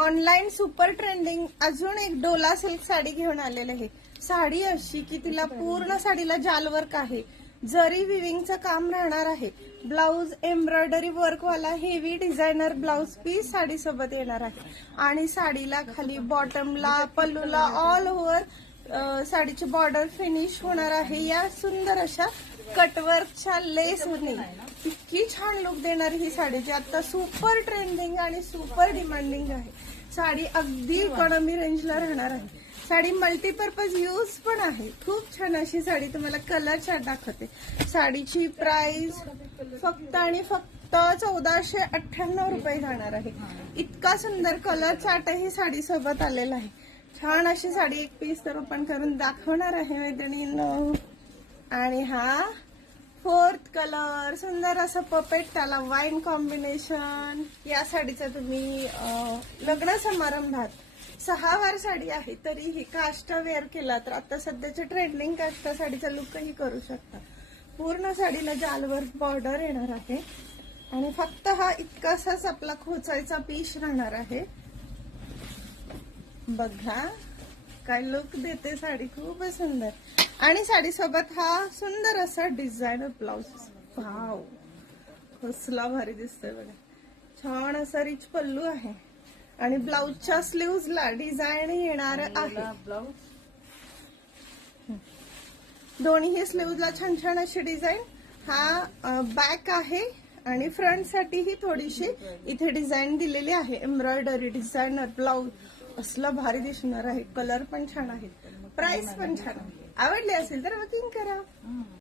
Online super trending अजून एक Dola silk sari घेऊन आलेले आहे। साडी अशी की तिला पूर्ण साडीला जाल वर्क आहे, जरी विविंगचं काम राहणार आहे, ब्लाउज एम्ब्रॉयडरी वर्क वाला heavy designer blouse piece sari सोबत येणार आहे आणि साडीला खाली बॉटमला पल्लूला ऑल ओव्हर साडीची बॉर्डर फिनिश होणार आहे या सुंदर अशा कटवर्कच्या लेस होणे। इतकी छान लुक देणारी ही साडी जी आता सुपर ट्रेंडिंग आणि सुपर डिमांडिंग आहे। साडी अगदी इकॉनॉमी रेंजला राहणार आहे। साडी मल्टीपर्पज यूज पण आहे। खूप छान अशी साडी तुम्हाला कलर चार्ट दाखवते। साडीची प्राइस फक्त आणि फक्त 1498 रुपये जाणार आहे। इतका सुंदर कलर चार्ट ही साडी सोबत आलेला आहे। छान अशी साडी एक पीस तर ओपन करून दाखवणार आहे मैत्रिणींनो। आणि हा फोर्थ कलर सुंदर असं पपेट त्याला वाईन कॉम्बिनेशन। या साडीचा तुम्ही लग्न समारंभात 6 वार साडी आहे तरीही काष्टा वेअर केला तर आता सध्याच्या ट्रेंडिंग काष्टा साडीचा लुकही करू शकता। पूर्ण साडीला जालवर बॉर्डर येणार आहे आणि फक्त हा इतकासाच आपला खोचायचा पीस राहणार आहे। बघा काय लुक देते साडी, खूपच सुंदर। आणि साडी सोबत हा सुंदर असा डिझायनर ब्लाउज। वाव कसला भारी दिसतोय बघा। छान असा रिच पल्लू आहे आणि ब्लाउजच्या स्लीव्हजला डिझाईन येणार आहे। दोन्ही स्लीव्हजला छान छान अशी डिझाईन। हा बॅक आहे आणि फ्रंट साठी ही थोडीशी इथे डिझाईन दिलेली आहे, एम्ब्रॉयडरी डिझायनर ब्लाउज। असला भारी दिसणार आहे, कलर पण छान आहे, प्राइस पण छान आहे। आवडली असेल तर बुकिंग करा।